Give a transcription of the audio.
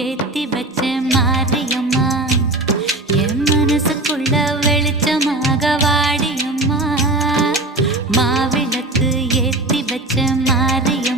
ஏத்தி வச்ச மாரியம்மா என் மனசுக்குள்ள வெளிச்சமாக வாடியம்மா மாவிளக்கு ஏத்தி வச்ச மாரியம்மா